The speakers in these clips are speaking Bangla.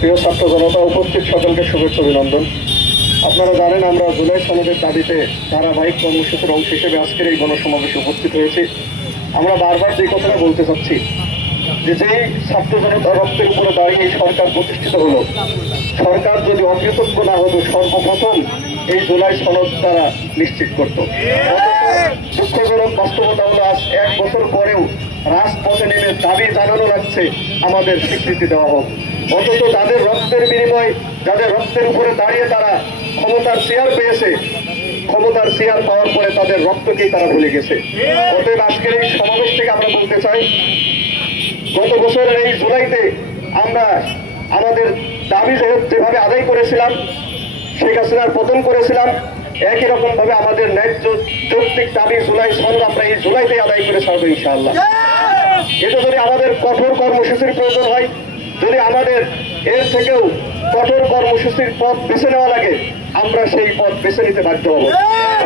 প্রিয় ছাত্র জনতা, উপস্থিত সকলকে শুভেচ্ছা অভিনন্দন। আপনারা জানেন আমরা জুলাই সনদের দাবিতে ধারাবাহিক কর্মসূচির অংশ হিসেবে আজকের এই গণসমাবেশে উপস্থিত হয়েছি। আমরা বারবার যে কথাটা বলতে চাচ্ছি যে যেই ছাত্র জনতার রক্তের উপরে দাঁড়িয়ে এই সরকার প্রতিষ্ঠিত হলো, সরকার যদি অকৃতজ্ঞ না হতো সর্বপ্রথম এই জুলাই সনদ তারা নিশ্চিত করত। দুঃখজনক বাস্তবতা হলো আজ 1 বছর পরেও রাজপথে নেমে দাবি জানানো লাগছে আমাদের স্বীকৃতি দেওয়া হোক, অথচ যাদের রক্তের বিনিময়, যাদের রক্তের উপরে দাঁড়িয়ে তারা ক্ষমতার চেয়ার পেয়েছে, ক্ষমতার চেয়ার পাওয়ার পরে তাদের রক্তকেই তারা ভুলে গেছে। অতএব আজকের এই সমাবেশ থেকে আমরা বলতে চাই, গত বছরের এই জুলাইতে আমরা আমাদের দাবি যেভাবে আদায় করেছিলাম, শেখ হাসিনার পতন করেছিলাম, একই রকম ভাবে আমাদের ন্যায্য যৌক্তিক দাবি জুলাই সনদ আমরা এই জুলাইতে আদায় করে ছাড়বো ইনশাআল্লাহ। এটা যদি আমাদের কঠোর কর্মসূচির প্রয়োজন হয়, যদি আমাদের এর থেকেও কঠোর কর্মসূচির পথ বেছে নেওয়া লাগে, আমরা সেই পথ বেছে নিতে বাধ্য হব।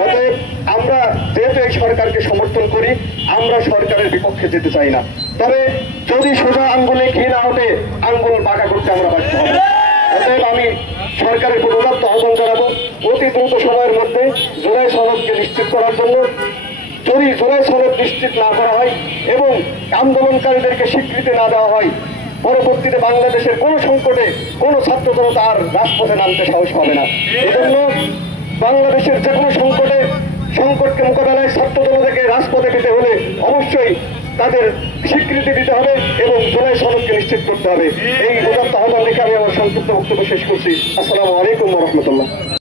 অতএব আমরা যেহেতু এই সরকারকে সমর্থন করি, আমরা সরকারের বিপক্ষে যেতে চাই না। তবে যদি সোজা আঙ্গুলে ঘি না ওঠে, আঙ্গুল বাঁকা করতে আমরা বাধ্য হব। অতএব আমি সরকারের প্রতি উদাত্ত আহ্বান জানাবো, অতি দ্রুত সময়ের মধ্যে জুলাই সনদকে নিশ্চিত করার জন্য। যদি জুলাই সনদ নিশ্চিত না করা হয় এবং আন্দোলনকারীদেরকে স্বীকৃতি না দেওয়া হয়, পরবর্তীতে বাংলাদেশের কোন সংকটে কোন ছাত্র জনতা আর রাজপথে নামতে সাহস পাবে না। এজন্য বাংলাদেশের যে কোনো সংকটকে মোকাবেলায় ছাত্র জনতাকে রাজপথে পেতে হলে অবশ্যই তাদের স্বীকৃতি দিতে হবে এবং জুলাই সনদকে নিশ্চিত করতে হবে। এই উদাত্ত আহ্বান রেখে আমি আমার সংক্ষিপ্ত বক্তব্য শেষ করছি। আসসালামু আলাইকুম ওয়া রাহমাতুল্লাহ।